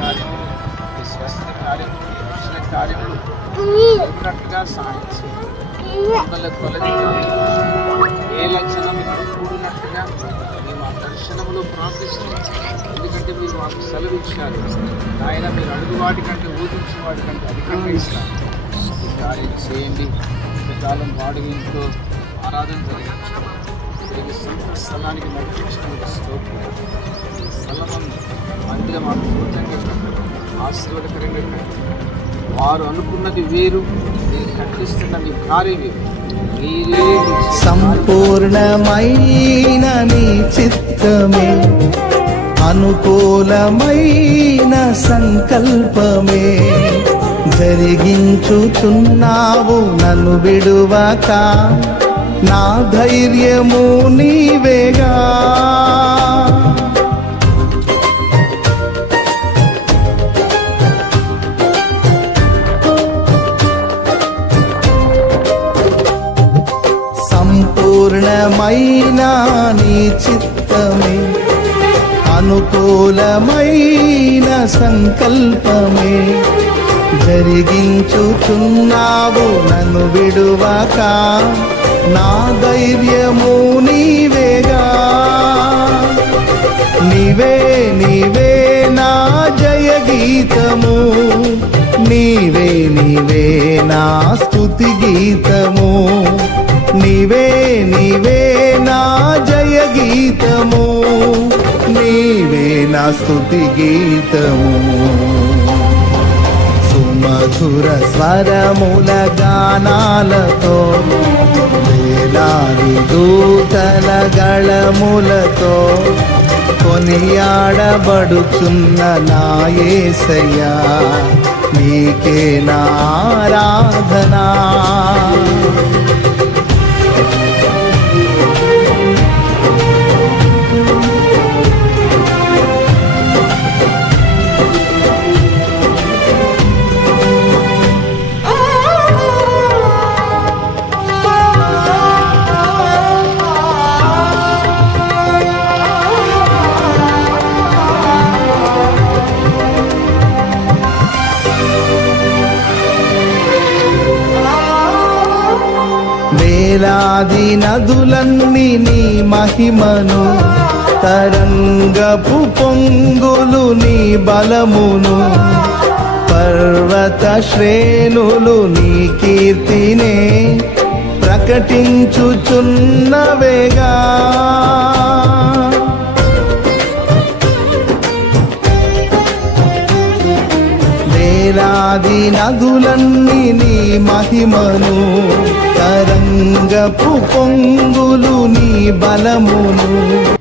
కార్యం, మీ స్వస్థ కార్యం, మీ రక్షణ కార్యములు ఉన్నట్టుగా సహాయం చేయండి. మిమ్మల్ని తొలగించాలి ఏ లక్షణం కూడినట్టుగా మేము ఆ దర్శనములో ప్రార్థిస్తున్నాం. ఎందుకంటే మీరు మాకు సెలవు ఇచ్చారు ఆయన, మీరు అడుగు వాటి కంటే ఊహించిన వాటి కంటే అధికంగా ఇస్తారు. ఈ కార్యం చేయండి. ఇంతకాలం వాడి ఇంట్లో ఆరాధన జరిగించారు. సొంత స్థలానికి నడిపించడానికి స్తోత్రం. స్థలం మందిరం మాకు పూర్తంగా ఆశీర్వాదకరంగా వారు అనుకున్నది వేరు, మీరు కట్టిస్తున్న మీ కార్యం వేరు. మీరే సంపూర్ణమైన నీ చిత్తమే, అనుకూలమైన సంకల్పమే జరిగించుచున్నావు నన్ను విడువక. నా ధైర్యము నీవేగా, సంపూర్ణమైన నీ చిత్తమే, అనుకూలమైన సంకల్పమే జరిగించుచున్నావు నన్ను విడువక. నా ధైర్యము నీవేగా, నీవే నీవే నా జయ గీతము, నీవే నీవే నా స్తుతి గీతము, నీవే నీవే నా జయ గీతము, నీవే నా స్తుతి గీతము. సుమధుర స్వరముల గానాలతో, వేలాది దూతల గళములతో కొనియాడబడుచున్న నా యేసయ్యా, నీకే నా ఆరాధనా. వేలాది నదులన్నీ నీ మహిమను, తరంగపు పొంగులు నీ బలమును, పర్వత శ్రేణులు నీ కీర్తినే ప్రకటించుచున్నవేగా. వేలాది నదులన్నీ నీ మహిమను, తరంగపు పొంగులు నీ బలమును,